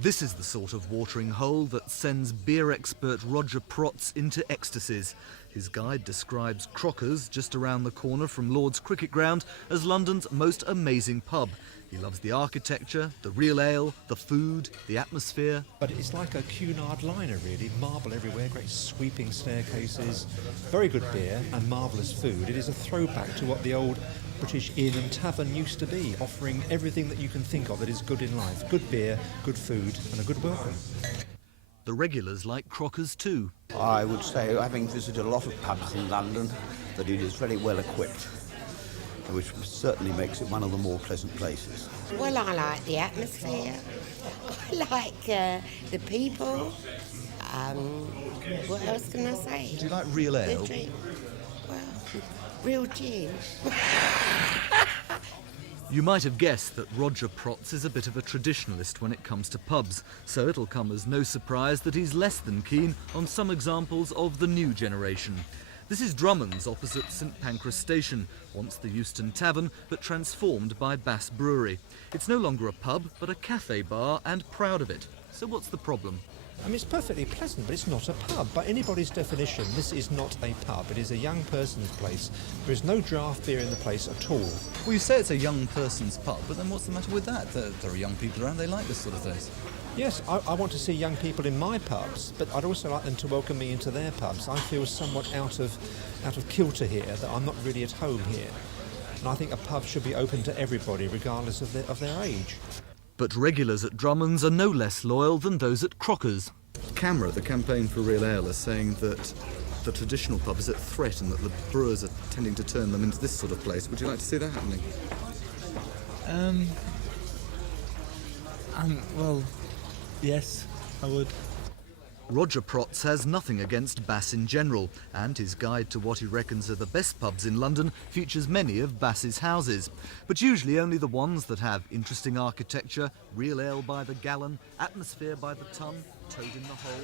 This is the sort of watering hole that sends beer expert Roger Protz into ecstasies. His guide describes Crockers, just around the corner from Lord's Cricket Ground, as London's most amazing pub. He loves the architecture, the real ale, the food, the atmosphere. But it's like a Cunard liner, really. Marble everywhere, great sweeping staircases, very good beer and marvellous food. It is a throwback to what the old British inn and tavern used to be, offering everything that you can think of that is good in life. Good beer, good food and a good welcome. The regulars like Crockers too. I would say, having visited a lot of pubs in London, that it is very well equipped, which certainly makes it one of the more pleasant places. Well, I like the atmosphere. I like the people. What else can I say? Do you like real ale? Well, real gin. You might have guessed that Roger Protz is a bit of a traditionalist when it comes to pubs, so it'll come as no surprise that he's less than keen on some examples of the new generation. This is Drummond's opposite St Pancras Station, once the Euston Tavern, but transformed by Bass Brewery. It's no longer a pub, but a cafe bar, and proud of it. So what's the problem? I mean, it's perfectly pleasant, but it's not a pub. By anybody's definition, this is not a pub. It is a young person's place. There is no draft beer in the place at all. Well, you say it's a young person's pub, but then what's the matter with that? There are young people around, they like this sort of place. Yes, I want to see young people in my pubs, but I'd also like them to welcome me into their pubs. I feel somewhat out of kilter here, that I'm not really at home here. And I think a pub should be open to everybody, regardless of their age. But regulars at Drummond's are no less loyal than those at Crockers. CAMRA, the Campaign for Real Ale, is saying that the traditional pub is at threat and that the brewers are tending to turn them into this sort of place. Would you like to see that happening? Well, yes, I would. Roger Protz has nothing against Bass in general, and his guide to what he reckons are the best pubs in London features many of Bass's houses, but usually only the ones that have interesting architecture, real ale by the gallon, atmosphere by the ton, toad in the hole.